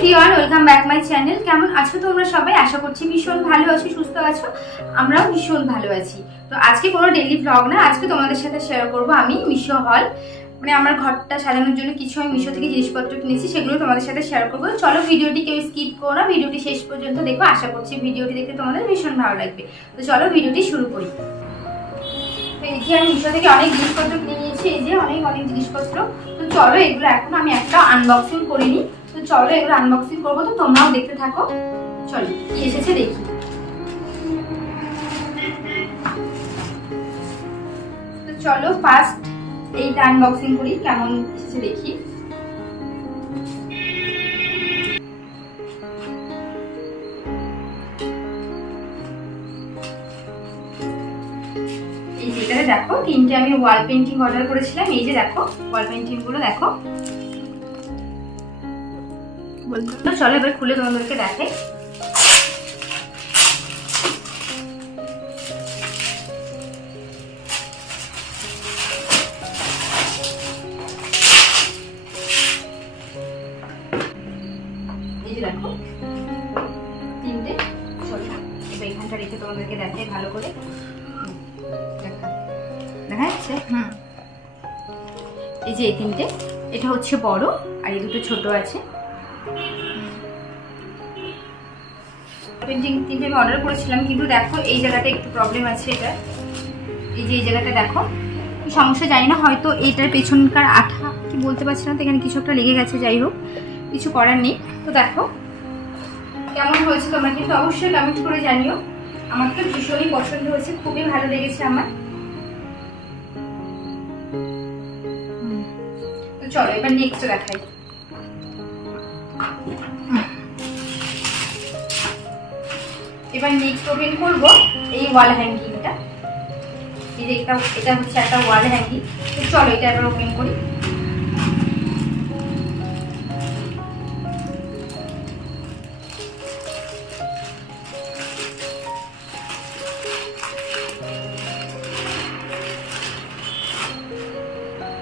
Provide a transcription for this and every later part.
Everyone, welcome back my channel. কেমন আছো তোমরা সবাই? আশা করছি ভীষণ ভালো আছো, সুস্থ আছো। আমরাও ভীষণ ভালো আছি। তো আজকে কোনো ডেইলি ব্লগ না, আজকে তোমাদের সাথে শেয়ার করব আমি মিশো হল, মানে আমার ঘরটা সাজানোর জন্য কিছু আমি মিশো থেকে জিনিসপত্র কিনেছি, সেগুলো তোমাদের সাথে শেয়ার করবো। চলো ভিডিওটি কেউ স্কিপ করো না, ভিডিওটি শেষ পর্যন্ত দেখো। আশা করছি ভিডিওটি দেখতে তোমাদের ভীষণ ভালো লাগবে। তো চলো ভিডিওটি শুরু করি। এই যে আমি মিশো থেকে অনেক জিনিসপত্র কিনে নিয়েছি, এই যে অনেক জিনিসপত্র। তো চলো এগুলো এখন আমি একটা আনবক্সিং করিনি, তো চলো এগুলো আনবক্সিং করবো, তো তোমরাও দেখতে থাকো। চলো কি এসেছে দেখি। তো চলো ফার্স্ট এইটা আনবক্সিং করি, কেমন এসেছে দেখি। এই যে এটাতে দেখো তিনটে আমি ওয়াল পেন্টিং অর্ডার করেছিলাম। এই যে দেখো ওয়াল পেন্টিং গুলো দেখো। তো চলো এবার খুলে তোমাদেরকে দেখাই। এই যে দেখো তিনটে, চলো এবার এখানটা রেখে তোমাদেরকে দেখাই ভালো করে। দেখা যাচ্ছে? এই যে এই তিনটে, এটা হচ্ছে বড় আর এই দুটো ছোট আছে। পেন্টিং তিনটে আমি অর্ডার করেছিলাম, কিন্তু দেখো এই জায়গাটা একটু প্রবলেম আছে। এটা এই যে এই জায়গাটা দেখো সমস্যা, জানি না, হয়তো এইটার পেছনকার আঠা কি বলতে পারছি না, তো এখানে কিছু একটা লেগে গেছে। যাই হোক, কিছু করার নেই। তো দেখো কেমন হয়েছে তোমরা কিন্তু অবশ্যই কমেন্ট করে জানিও। আমার তো ভীষণই পছন্দ হয়েছে, খুবই ভালো লেগেছে আমার। তো চলো এবার নেক্সট দেখাই। এবার নেক্সট ওপেন করবো এই ওয়াল হ্যাঙ্গিংটা। এই যে এটা হচ্ছে একটা ওয়াল হ্যাঙ্গিং। তো চলো এটা এবার ওপেন করি।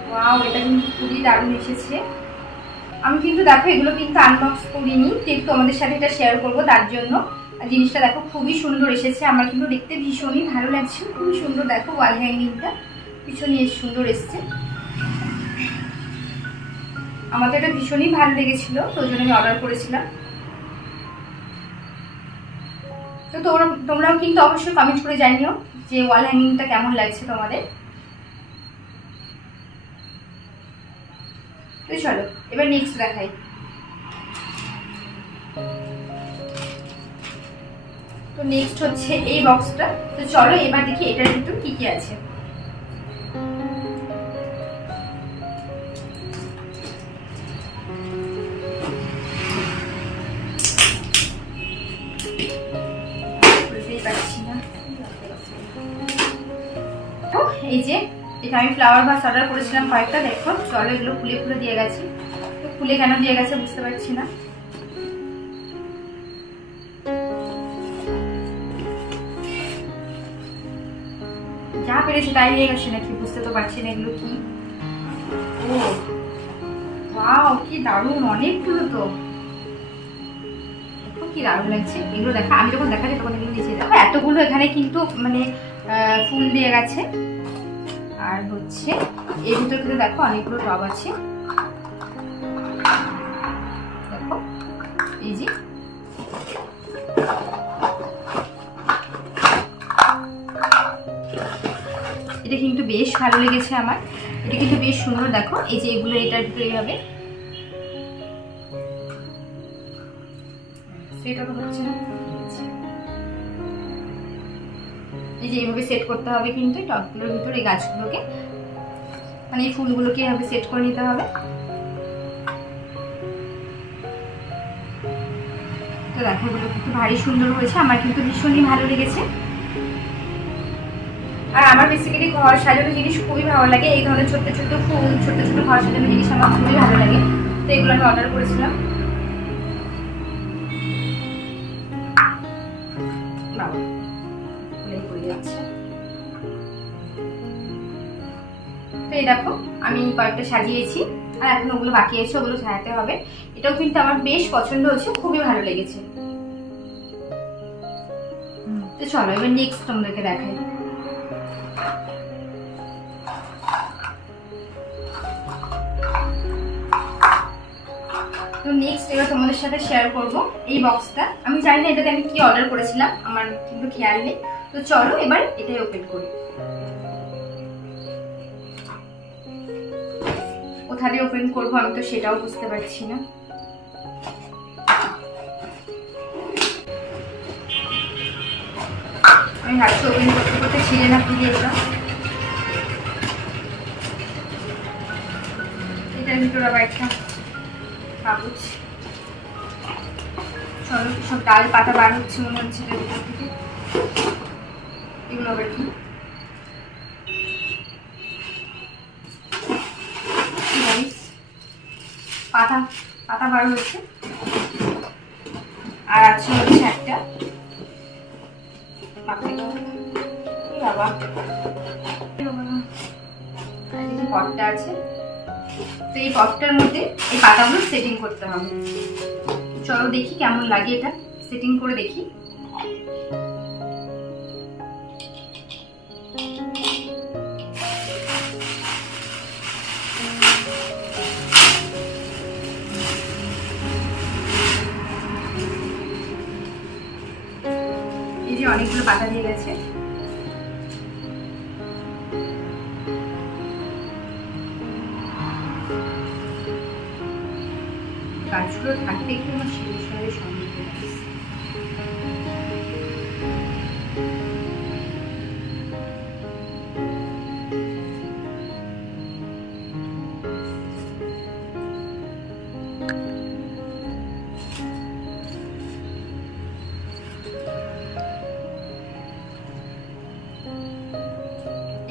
ওয়াও, এটা কিন্তু খুবই দারুণ এসেছে। আমি কিন্তু দেখো এগুলো কিন্তু আনবক্স করিনি, কিন্তু তোমাদের সাথে এটা শেয়ার করবো, তার জন্য। জিনিসটা দেখো খুবই সুন্দর এসেছে, আমার কিন্তু দেখতে ভীষণই ভালো লাগছে, খুবই সুন্দর। দেখো ওয়াল হ্যাঙ্গিংটা ভীষণই সুন্দর এসছে, আমার তো এটা ভীষণই ভালো লেগেছিল, তো ওই জন্য আমি অর্ডার করেছিলাম। তো তোমরাও কিন্তু অবশ্যই কমেন্ট করে জানিও যে ওয়াল হ্যাঙ্গিংটা কেমন লাগছে তোমাদের। তো চলো এবার নেক্সট দেখাই। তো নেক্সট হচ্ছে এই বক্সটা। তো চলো এবার দেখি এটার ভিতর কি কি আছে। এই যে এটা আমি ফ্লাওয়ার ভাস অর্ডার করেছিলাম কয়েকটা, দেখো। চলো এগুলো খুলে দিয়ে গেছে। তো খুলে কেন দিয়ে গেছে বুঝতে পারছি না। যা পেরেছি তাই দিয়ে গেছে নাকি বুঝতে তো পারছি না এগুলো কি। ও ওয়াও, কি দারুণ, অনেকগুলো তো। দেখো কি দারুণ লাগছে এগুলো। দেখা আমি যখন দেখাচ্ছি তখন এগুলো নিচে দেখো এতগুলো এখানে কিন্তু মানে ফুল দিয়ে গেছে। আর হচ্ছে এর ভিতরে কিন্তু দেখো অনেকগুলো টব আছে। দেখো এই যে এটা কিন্তু বেশ ভালো লেগেছে আমার, এটা কিন্তু বেশ সুন্দর। দেখো এই যে এগুলো এটার ভিতরে হবে, সেটা তো হচ্ছে না। এই যে এইভাবে সেট করতে হবে কিন্তু টবগুলোর ভিতরে, এই গাছগুলোকে মানে এই ফুলগুলোকে এভাবে সেট করে নিতে হবে। তো দেখো এগুলো কিন্তু ভারী সুন্দর হয়েছে, আমার কিন্তু ভীষণই ভালো লেগেছে। আর আমার বেসিক্যালি ঘর সাজানো জিনিস খুবই ভালো লাগে, এই ধরনের ছোট্ট ছোট্ট ফুল, ছোট্ট ছোট্ট ঘর সাজানো জিনিস আমার খুবই ভালো লাগে। তো এগুলো আমি অর্ডার করেছিলাম। তো এই দেখো আমি কয়েকটা সাজিয়েছি। আর এখন ওগুলো বাকি আছে, ওগুলো ছাড়াতে হবে। এটাও কিন্তু আমার বেশ পছন্দ হচ্ছে, খুবই ভালো লেগেছে। তো চলো এবার নেক্সট তোমাদেরকে দেখাই। তো নেক্সট এবার তোমাদের সাথে শেয়ার করব এই বক্সটা। আমি জানি না এটাতে আমি কি অর্ডার করেছিলাম, আমার কিন্তু খেয়াল নেই। তো চলো এবার এটাই ওপেন করি। কোথা দিয়ে ওপেন করবো আমি তো সেটাও বুঝতে পারছি না। আমি হাতটা ওপেন করতে করতে ছিঁড়ে না ফিরে এলাম। এটার ভিতরে আবার একটা কাগজ। চলো সব ডাল পাতা বার হচ্ছে মনে হচ্ছে এটার ভিতর থেকে। এগুলো আবার কি? পাতা পাতা বার হচ্ছে। আর আছে হচ্ছে একটা পটটা আছে। তো এই পটটার মধ্যে এই পাতাগুলো সেটিং করতে হবে। চলো দেখি কেমন লাগে, এটা সেটিং করে দেখি। এই যে অনেকগুলো পাতা দিয়ে গেছে। গাছগুলো থাকতে একটু আমার শেষ হয়ে সন্দেহ আছে।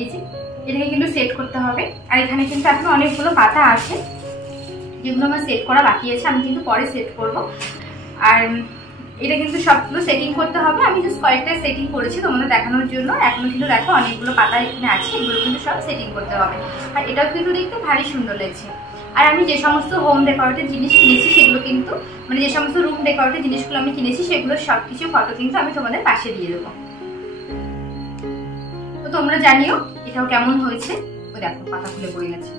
এই যে এটাকে কিন্তু সেট করতে হবে। আর এখানে কিন্তু এখন অনেকগুলো পাতা আছে যেগুলো আমার সেট করা বাকি আছে, আমি কিন্তু পরে সেট করব। আর এটা কিন্তু সবগুলো সেটিং করতে হবে। আমি জাস্ট কয়েকটা সেটিং করেছি তোমাদের দেখানোর জন্য। এখনো কিন্তু দেখো অনেকগুলো পাতা এখানে আছে, এগুলো কিন্তু সব সেটিং করতে হবে। আর এটাও কিন্তু দেখতে ভারী সুন্দর লাগছে। আর আমি যে সমস্ত হোম ডেকোরেটেড জিনিস কিনেছি সেগুলো কিন্তু মানে যে সমস্ত রুম ডেকোরেটেড জিনিসগুলো আমি কিনেছি সেগুলোর সব কিছু ফটো কিন্তু আমি তোমাদের পাশে দিয়ে দেবো। তো তোমরা জানিও এটাও কেমন হয়েছে। ও দেখো পাতা খুলে পড়ে গেছে।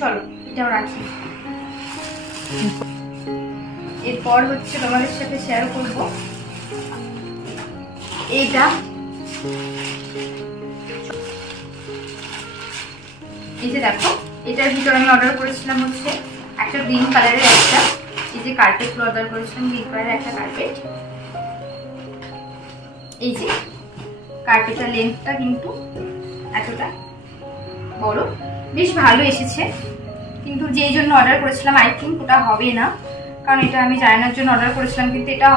চলো এটাও রাখি। এরপর হচ্ছে তোমাদের সাথে শেয়ার করব এইটা। এই যে দেখো এটার ভিতরে আমি অর্ডার করেছিলাম হচ্ছে একটা গ্রিন কালারের একটা এই যে কার্পেটগুলো অর্ডার করেছিলাম, গ্রিন কালারের একটা কার্পেট। এই যে কার্পেটের লেন্থটা কিন্তু এতটা বড়, বেশ ভালো এসেছে। কিন্তু যেই জন্য অর্ডার করেছিলাম আই থিঙ্ক ওটা হবে না, কারণ এটা আমি জানানোর জন্য অর্ডার করেছিলাম, কিন্তু এটা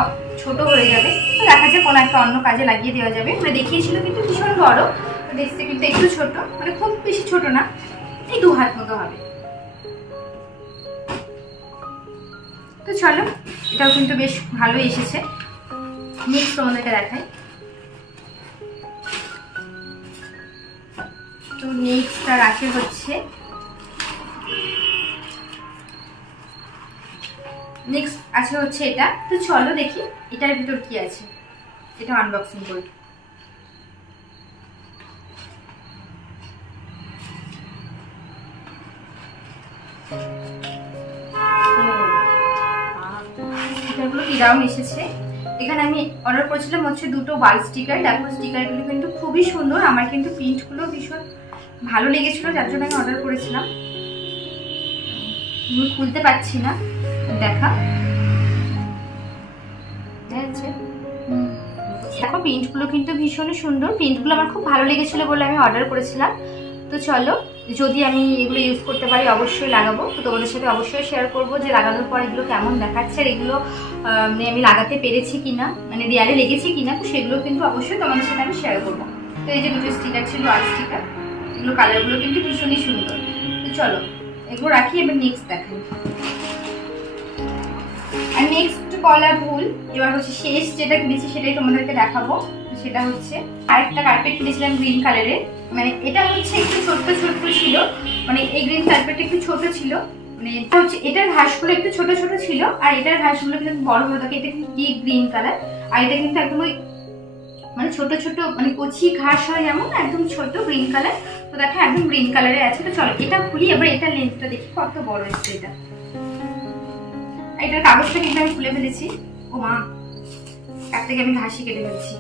ছোট হয়ে যাবে। তো দেখা যায় কোনো একটা অন্য কাজে লাগিয়ে দেওয়া যাবে। মানে দেখিয়েছিল কিন্তু ভীষণ বড়, দেখতে কিন্তু একটু ছোট, মানে খুব বেশি ছোট না, এই 2 হাত মতো হবে। তো চলো এটাও কিন্তু বেশ ভালো এসেছে। নেক্সট তোমাদেরকে দেখাই। তো নেক্সটটা রাখে হচ্ছে নেক্সট আছে হচ্ছে এটা। তো চলো দেখি এটার ভিতর কি আছে, এটা আনবক্সিং করি। এটাগুলো কি রাউন্ড এসেছে। এখানে আমি অর্ডার করেছিলাম হচ্ছে 2টো ওয়াল স্টিকার। দেখো স্টিকারগুলো কিন্তু খুবই সুন্দর, আমার কিন্তু প্রিন্টগুলো ভীষণ ভালো লেগেছিল, যার জন্য আমি অর্ডার করেছিলাম। আমি খুলতে পারছি না, দেখা দেখো প্রিন্টগুলো কিন্তু ভীষণ সুন্দর। প্রিন্টগুলো আমার খুব ভালো লেগেছিল বলে আমি অর্ডার করেছিলাম। তো চলো যদি আমি এগুলো ইউজ করতে পারি অবশ্যই লাগাবো। তো তোমাদের সাথে অবশ্যই শেয়ার করবো যে লাগানোর পর এগুলো কেমন দেখাচ্ছে, আর এগুলো আমি লাগাতে পেরেছি কিনা, মানে দেয়ালে লেগেছে কিনা। তো সেগুলো কিন্তু অবশ্যই তোমাদের সাথে আমি শেয়ার করবো। তো এই যে 2টো স্টিকার ছিল, ওয়াল স্টিকার, এগুলো কালারগুলো কিন্তু ভীষণই সুন্দর। তো চলো এগুলো রাখি, এবার নেক্সট দেখাই। আর নেক্সট বলা ভুল, এবার হচ্ছে শেষ যেটা কিনেছি সেটাই তোমাদেরকে দেখাবো। সেটা হচ্ছে আরেকটা কার্পেট কিনেছিলাম গ্রিন কালারের, মানে এটা হচ্ছে একটু ছোট্ট ছোট্ট ছিল, মানে এই গ্রিন কার্পেটটা একটু ছোট ছিল, মানে হচ্ছে এটার ঘাসগুলো একটু ছোট ছোট ছিল আর এটার ঘাসগুলো কিন্তু বড় বড় থাকে। এটা কিন্তু ডিপ গ্রিন কালার আর এটা কিন্তু একদম ওই মানে ছোট ছোট মানে কচি ঘাস হয় যেমন একদম ছোট গ্রিন কালার। তো দেখো একদম গ্রিন কালারে আছে। তো চলো এটা খুলি, এবার এটা লেন্থটা দেখি কত বড় এসছে এটা। এটার কাগজটা কিন্তু আমি খুলে ফেলেছি। ও মা, এক থেকে আমি ঘাসই কেটে ফেলছি।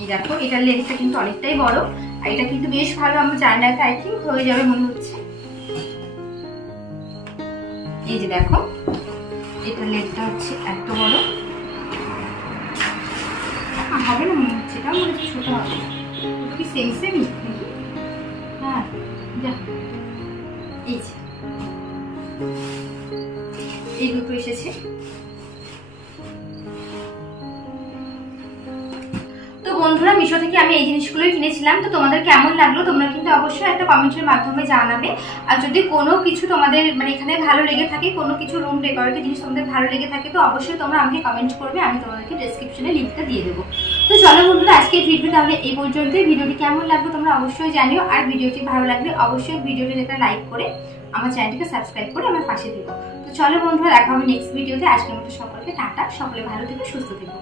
এই দেখো এটার লেন্থটা কিন্তু অনেকটাই বড় আর এটা কিন্তু বেশ ভালো আমার জানলাটা আই থিঙ্ক হয়ে যাবে মনে হচ্ছে। এই যে দেখো এটার লেন্থটা হচ্ছে এত বড়, হবে না মনে হচ্ছে, এটাও মনে হচ্ছে ছোট হবে। দুটো কি সেম সেমই? হ্যাঁ যা, এই যে এই দুটো এসেছে। বন্ধুরা মিশো থেকে আমি এই জিনিসগুলোই কিনেছিলাম। তো তোমাদের কেমন লাগলো তোমরা কিন্তু অবশ্যই একটা কমেন্টের মাধ্যমে জানাবে। আর যদি কোনো কিছু তোমাদের মানে এখানে ভালো লেগে থাকে, কোনো কিছু রুম ডেকোরেটের জিনিস তোমাদের ভালো লেগে থাকে, তো অবশ্যই তোমরা আমাকে কমেন্ট করবে, আমি তোমাদেরকে ডেসক্রিপশনে লিঙ্কটা দিয়ে দেবো। তো চলো বন্ধুরা আজকে ভিডিও তাহলে এই পর্যন্তই। ভিডিওটি কেমন লাগলো তোমরা অবশ্যই জানিও, আর ভিডিওটি ভালো লাগলে অবশ্যই ভিডিওটি একটা লাইক করে আমার চ্যানেলটিকে সাবস্ক্রাইব করে আমার পাশে দিও। তো চলো বন্ধুরা দেখা হবে নেক্সট ভিডিওতে। আজকের মতো সকলকে টাটা, সকলে ভালো থেকো, সুস্থ থেকো।